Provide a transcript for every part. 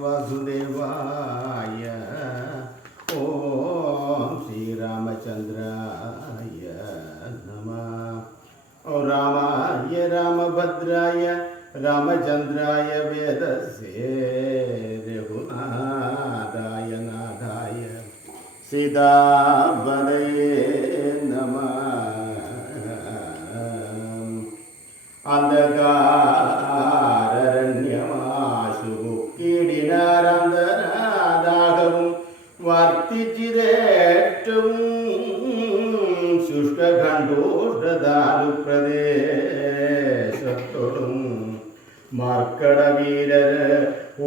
വാസുദേവായ. ഓം ശ്രീരാമചന്ദ്രായ നമഃ. ഓം രാമായ രാമഭദ്രായ രാമചന്ദ്രായ വേദസേ രഘുനാഥായ നാഥായ സീതാപതയേ നമഃ. അന്ധകാരണ്യമാശു കീടിനാരന്തരാദാഹവും വർത്തിച്ചിതേറ്റവും ശുഷ്കഖണ്ഡോഷദാലു പ്രദേശത്തോടും മർക്കടവീരര്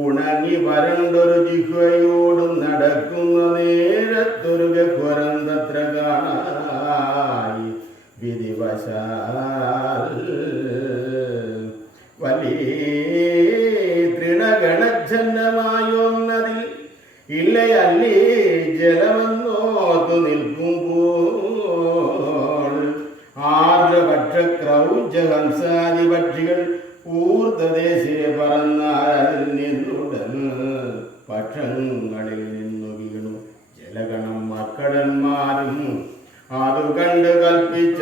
ഉണങ്ങി വരണ്ടൊരു ജിഹ്വയോടും നടക്കുന്ന നേരത്തൊരു ഗഹ്വരന്തത്ര കാണായി വിധിവശാൽ വലിയ തൃണഗണച്ഛന്നമായൊന്നതിൽ ഇല്ലയല്ലേ ജലമെന്നോത്തു നിൽക്കുമ്പോൾ ആർദ്രപക്ഷക്രൗജഹംസാദി പക്ഷികൾ ഊർദ്ധദേശേ പറന്നാൽ നിന്നുടൻ പക്ഷങ്ങളിൽ നിന്നു വീണു ജലഗണം മക്കളന്മാരും അതു കണ്ട് കൽപ്പിച്ച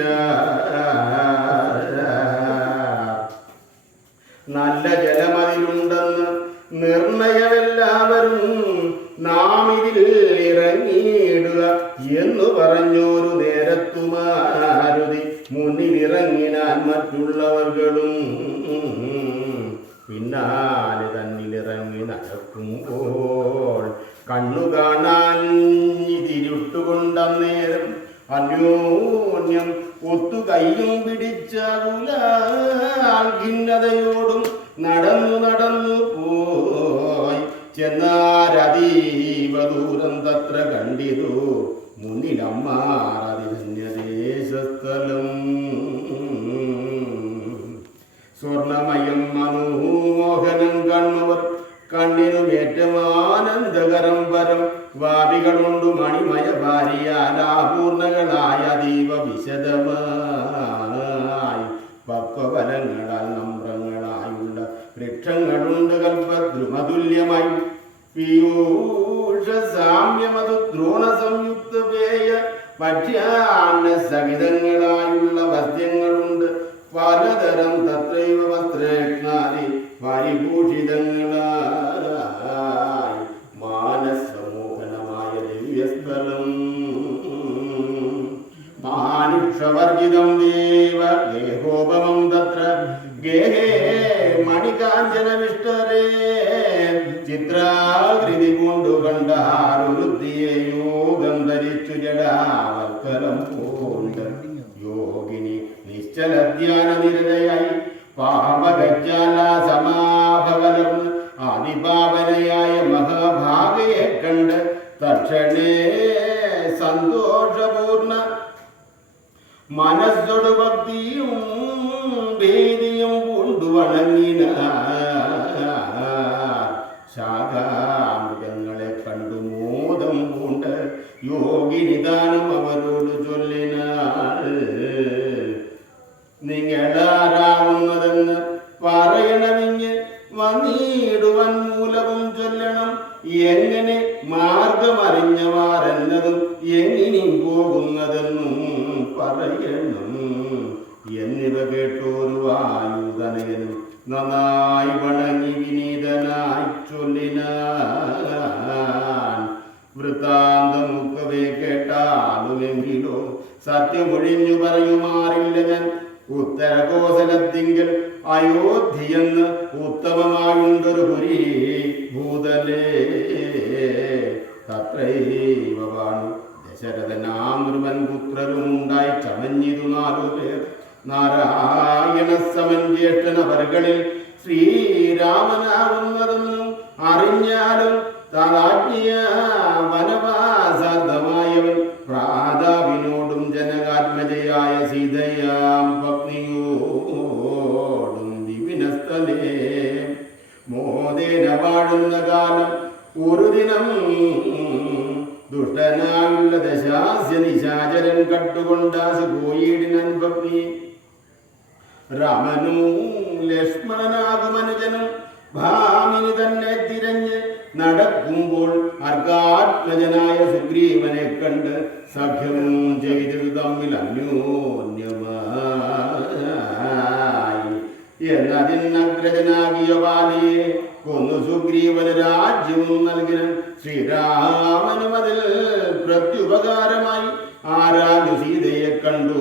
നല്ല ജലമതിലുണ്ടെന്ന് നിർണയമെല്ലാവരും നാം ഇതിൽ ഇറങ്ങിയിടുക എന്നു പറഞ്ഞോരു നേരത്തു മാരുതി മുന്നിലിറങ്ങിനാൽ മറ്റുള്ളവർകളും പിന്നാലെ തന്നിലിറങ്ങി നടക്കുമ്പോൾ കണ്ണു കാണാൻ ഇതിരുട്ടുകൊണ്ടന്നേരം അന്യോന്യം ഒത്തു കയ്യും പിടിച്ചതുലാൽഖിന്നതയോടും നടന്നു നടന്നു പോയി ചെന്നാരതീവ ദൂരം തത്ര കണ്ടിതു മുന്നിലമ്മാറതിധന്യദേശസ്ഥലം സ്വർണമയം മനോമോഹനം കണ്ണുവർ കണ്ണിനും ഏറ്റവും ആനന്ദകരം വരം വാവികളുണ്ടു മണിമയ ഭാര്യാലാപൂർണകളായ അതീവ വിശദമായി പക്വഫലങ്ങളാൽ നമ്രങ്ങളായുള്ള വൃക്ഷങ്ങളുണ്ട് കൽപ്പദ്രുമതുല്യമായി പീയൂഷ സാമ്യമതു ദ്രോണ സംയുക്ത പേയ ഭക്ഷ്യാന്ന സഹിതങ്ങളായുള്ള വസ്യങ്ങളുണ്ട് പലതരം തത്രൈവ വസ്ത്രേഷ്ണാദി പരിഭൂഷിതങ്ങളായി മാനസമോഹനമായ ദിവ്യസ്ഥലം മാനുഷവർജിതം ദേവ ഗേഹോപമം തത്ര ഗേഹേ മണികാഞ്ചനവിഷ്ടരേ ചിത്രാകൃതി കൊണ്ടു കണ്ടാരുദ്ധിയെ യോഗം ധരിച്ചു ജടാവൽക്കലം പൂണ്ട് യോഗിനി നിശ്ചലധ്യാന നിരതയായി പാപഗജ്ജാല സമാഭവലർന്ന് ആദിപാവനയായ മഹാഭാഗയെ കണ്ട് തക്ഷണേ സന്തോഷപൂർണ മനസ്സൊടു ഭക്തിയും ഭീതിയും കൊണ്ടുവണങ്ങിന ശാഖാമൃഗങ്ങളെ കണ്ടു മോദം കൊണ്ട് യോഗിനിദാനം അവരോട് ചൊല്ലിനാൾ നിങ്ങളാരാവുന്നതെന്ന് പറയണമെങ്കിൽ വന്നിടുവൻ മൂലവും ചൊല്ലണം എങ്ങനെ മാർഗമറിഞ്ഞവാരെന്നതും എങ്ങിനും പോകുന്നതെന്നും പറയണം എന്നിവ കേട്ടോരു വായുതനയനും നന്നായി വണങ്ങി വിനീതനായി ചൊല്ലിനാൻ വൃത്താന്തമൊക്കവേ കേട്ടാലുമെങ്കിലോ സത്യമൊഴിഞ്ഞു പറയുമാറില്ല ഞാൻ ഉത്തരകോസലത്തിങ്കൽ അയോധ്യയെന്ന് ഉത്തമമായുണ്ടൊരു പുരി ഭൂതലേ തത്രൈവ വാണു ദശരഥനാം നൃപൻ പുത്രരും ഉണ്ടായി ചമഞ്ഞിതു 4 പേർ നാരായണ സമൻ ജ്യേഷ്ഠനവർകളിൽ ശ്രീരാമനാവുന്നതെന്നും അറിഞ്ഞാലും താജ്ഞ വനവാസാർത്ഥമായവൻ പ്രാതാവിനോടും ജനകാത്മജയായ സീതയാം പത്നിയോടും വിപിനസ്ഥലേ മോദേന വാഴുന്ന കാലം ഒരു ദിനം ദുഷ്ടനായുള്ള ദശാസ്യ നിശാചരൻ കട്ടുകൊണ്ടാസ് പോയിടിനൻ പത്നി രാമനും ലക്ഷ്മണനാകുമനുജനും ഭാമിനി തന്നെ തിരഞ്ഞ് നടക്കുമ്പോൾ അർക്കാത്മജനായ സുഗ്രീവനെ കണ്ട് സഖ്യവും ചെയ്തത് തമ്മിൽ അന്യോന്യമായി എന്നതിനഗ്രജനാകിയ ബാലിയെ കൊന്നു സുഗ്രീവന് രാജ്യവും നൽകിന ശ്രീരാമനും അതിൽ പ്രത്യുപകാരമായി ആരാഞ്ഞു സീതയെ കണ്ടു